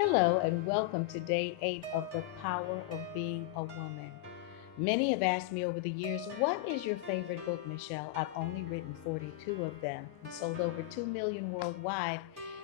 Hello, and welcome to day 8 of The Power of Being a Woman. Many have asked me over the years, what is your favorite book, Michelle? I've only written 42 of them and sold over 2 million worldwide.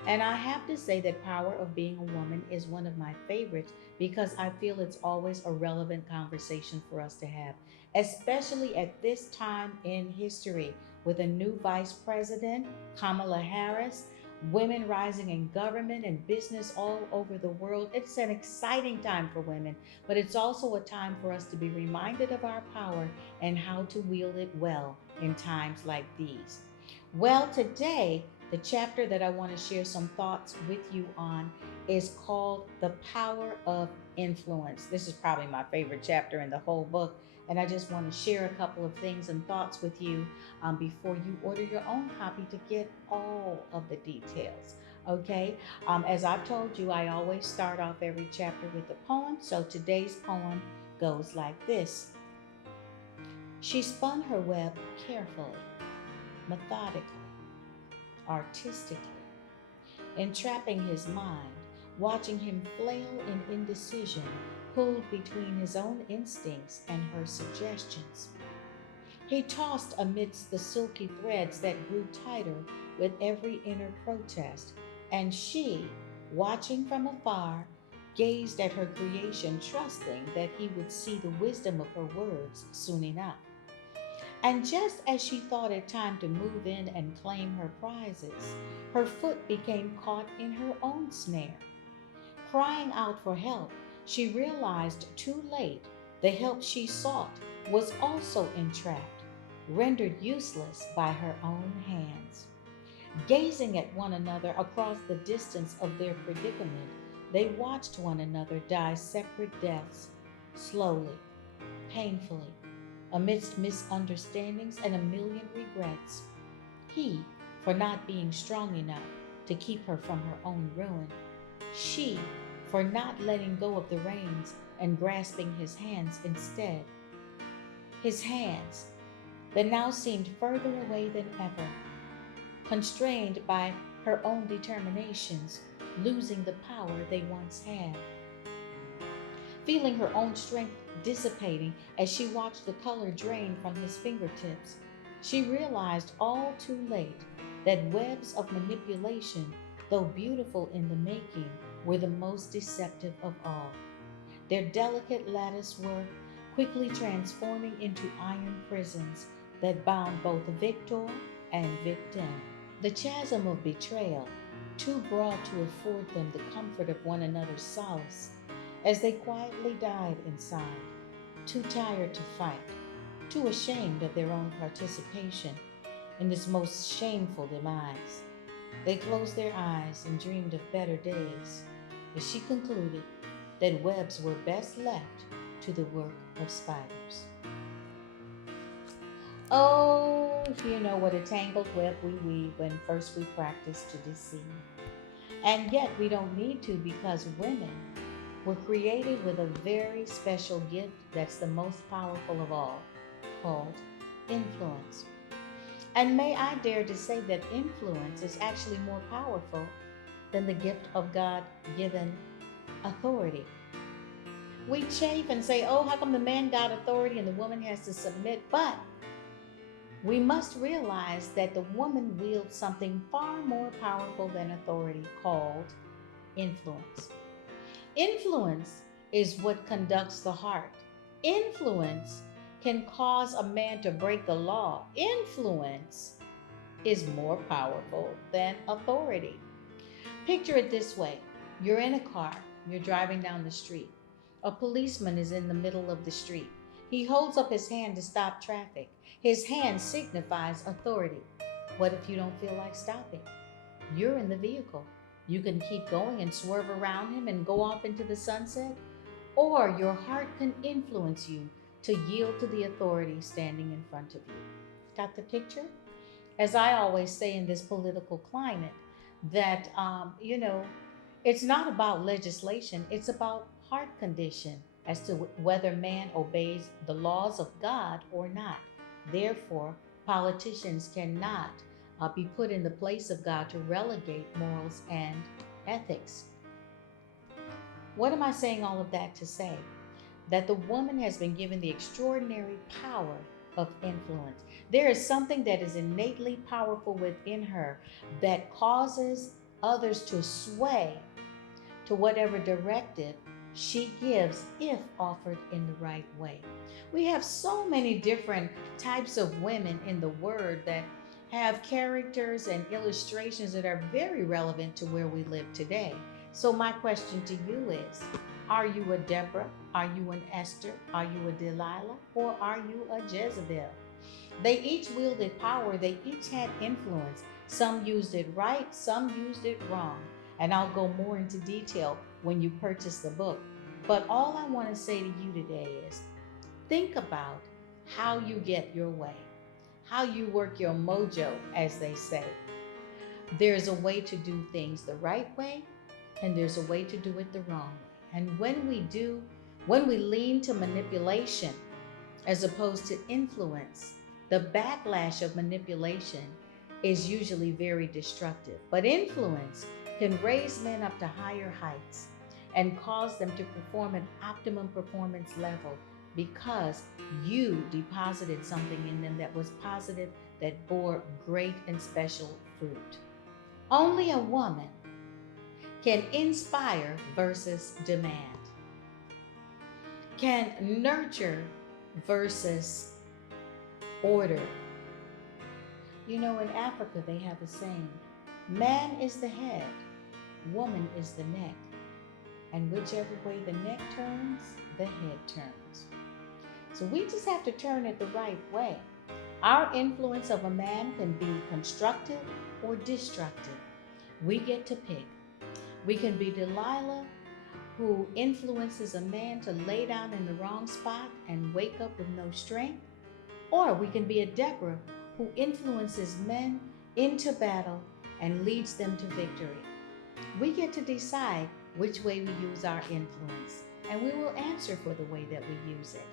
And I have to say that Power of Being a Woman is one of my favorites because I feel it's always a relevant conversation for us to have, especially at this time in history with a new vice president, Kamala Harris, women rising in government and business all over the world. It's an exciting time for women, but it's also a time for us to be reminded of our power and how to wield it well in times like these. Well, today, the chapter that I want to share some thoughts with you on is called The Power of Influence. This is probably my favorite chapter in the whole book, and I just want to share a couple of things and thoughts with you before you order your own copy to get all of the details. Okay, as I've told you, I always start off every chapter with a poem. So today's poem goes like this. She spun her web carefully, methodically, artistically, entrapping his mind, watching him flail in indecision, pulled between his own instincts and her suggestions. He tossed amidst the silky threads that grew tighter with every inner protest, and she, watching from afar, gazed at her creation, trusting that he would see the wisdom of her words soon enough. And just as she thought it time to move in and claim her prizes, her foot became caught in her own snare. Crying out for help, she realized too late the help she sought was also entrapped, rendered useless by her own hands. Gazing at one another across the distance of their predicament, they watched one another die separate deaths, slowly, painfully, amidst misunderstandings and a million regrets. He, for not being strong enough to keep her from her own ruin. She, for not letting go of the reins and grasping his hands instead. His hands that now seemed further away than ever, constrained by her own determinations, losing the power they once had. Feeling her own strength dissipating as she watched the color drain from his fingertips, she realized all too late that webs of manipulation, though beautiful in the making, were the most deceptive of all. Their delicate lattice work quickly transforming into iron prisons that bound both victor and victim. The chasm of betrayal, too broad to afford them the comfort of one another's solace, as they quietly died inside, too tired to fight, too ashamed of their own participation in this most shameful demise. They closed their eyes and dreamed of better days, as she concluded that webs were best left to the work of spiders. Oh, you know what a tangled web we weave when first we practice to deceive. And yet we don't need to because women were created with a very special gift that's the most powerful of all, called influence. And may I dare to say that influence is actually more powerful than the gift of God given authority. We chafe and say, oh, how come the man got authority and the woman has to submit? But we must realize that the woman wields something far more powerful than authority called influence. Influence is what conducts the heart. Influence can cause a man to break the law. Influence is more powerful than authority. Picture it this way. You're in a car, you're driving down the street. A policeman is in the middle of the street. He holds up his hand to stop traffic. His hand signifies authority. What if you don't feel like stopping? You're in the vehicle. You can keep going and swerve around him and go off into the sunset, or your heart can influence you to yield to the authority standing in front of you. Got the picture? As I always say in this political climate, that, it's not about legislation, it's about heart condition as to whether man obeys the laws of God or not. Therefore, politicians cannot be put in the place of God to relegate morals and ethics. What am I saying all of that to say? That the woman has been given the extraordinary power of influence. There is something that is innately powerful within her that causes others to sway to whatever directive she gives if offered in the right way. We have so many different types of women in the Word that have characters and illustrations that are very relevant to where we live today. So, my question to you is, are you a Deborah? Are you an Esther? Are you a Delilah? Or are you a Jezebel? They each wielded power, they each had influence. Some used it right, some used it wrong. And I'll go more into detail when you purchase the book. But all I want to say to you today is think about how you get your way, how you work your mojo, as they say. There's a way to do things the right way, and there's a way to do it the wrong way. And when we lean to manipulation as opposed to influence, the backlash of manipulation is usually very destructive. But influence can raise men up to higher heights and cause them to perform at optimum performance level because you deposited something in them that was positive, that bore great and special fruit. Only a woman can inspire versus demand, can nurture versus order. You know, in Africa, they have a saying, man is the head, woman is the neck, and whichever way the neck turns, the head turns. So we just have to turn it the right way. Our influence of a man can be constructive or destructive. We get to pick. We can be Delilah, who influences a man to lay down in the wrong spot and wake up with no strength, or we can be a Deborah, who influences men into battle and leads them to victory. We get to decide which way we use our influence, and we will answer for the way that we use it.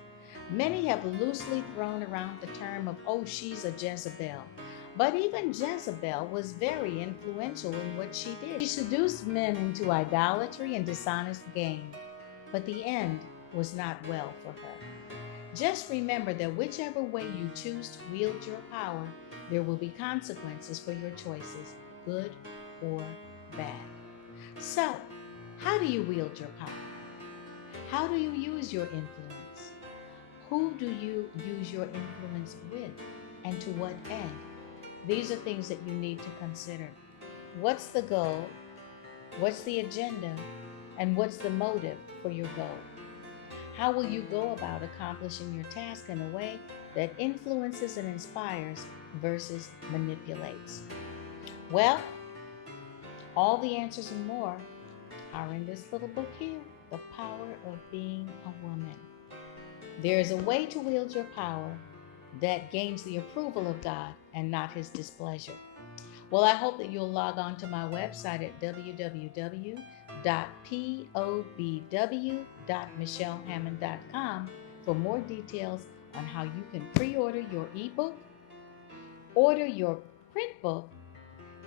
Many have loosely thrown around the term of, oh, she's a Jezebel. But even Jezebel was very influential in what she did. She seduced men into idolatry and dishonest gain, but the end was not well for her. Just remember that whichever way you choose to wield your power, there will be consequences for your choices, good or bad. So, how do you wield your power? How do you use your influence? Who do you use your influence with, and to what end? These are things that you need to consider. What's the goal? What's the agenda? And what's the motive for your goal? How will you go about accomplishing your task in a way that influences and inspires versus manipulates? Well, all the answers and more are in this little book here, The Power of Being a Woman. There is a way to wield your power that gains the approval of God and not his displeasure. Well, I hope that you'll log on to my website at www.pobw.michellehammond.com for more details on how you can pre-order your ebook, order your print book,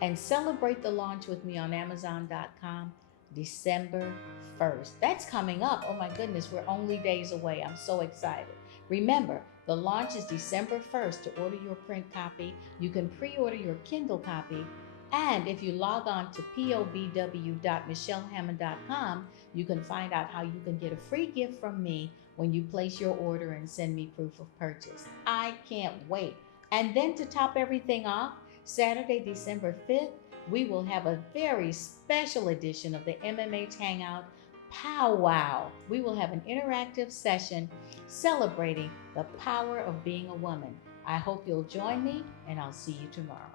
and celebrate the launch with me on Amazon.com December 1st. That's coming up. Oh my goodness, we're only days away. I'm so excited. Remember, the launch is December 1st. To order your print copy, you can pre-order your Kindle copy. And if you log on to pobw.michellehammond.com, you can find out how you can get a free gift from me when you place your order and send me proof of purchase. I can't wait. And then to top everything off, Saturday, December 5th, we will have a very special edition of the MMH Hangout Powwow. We will have an interactive session celebrating the power of being a woman. I hope you'll join me, and I'll see you tomorrow.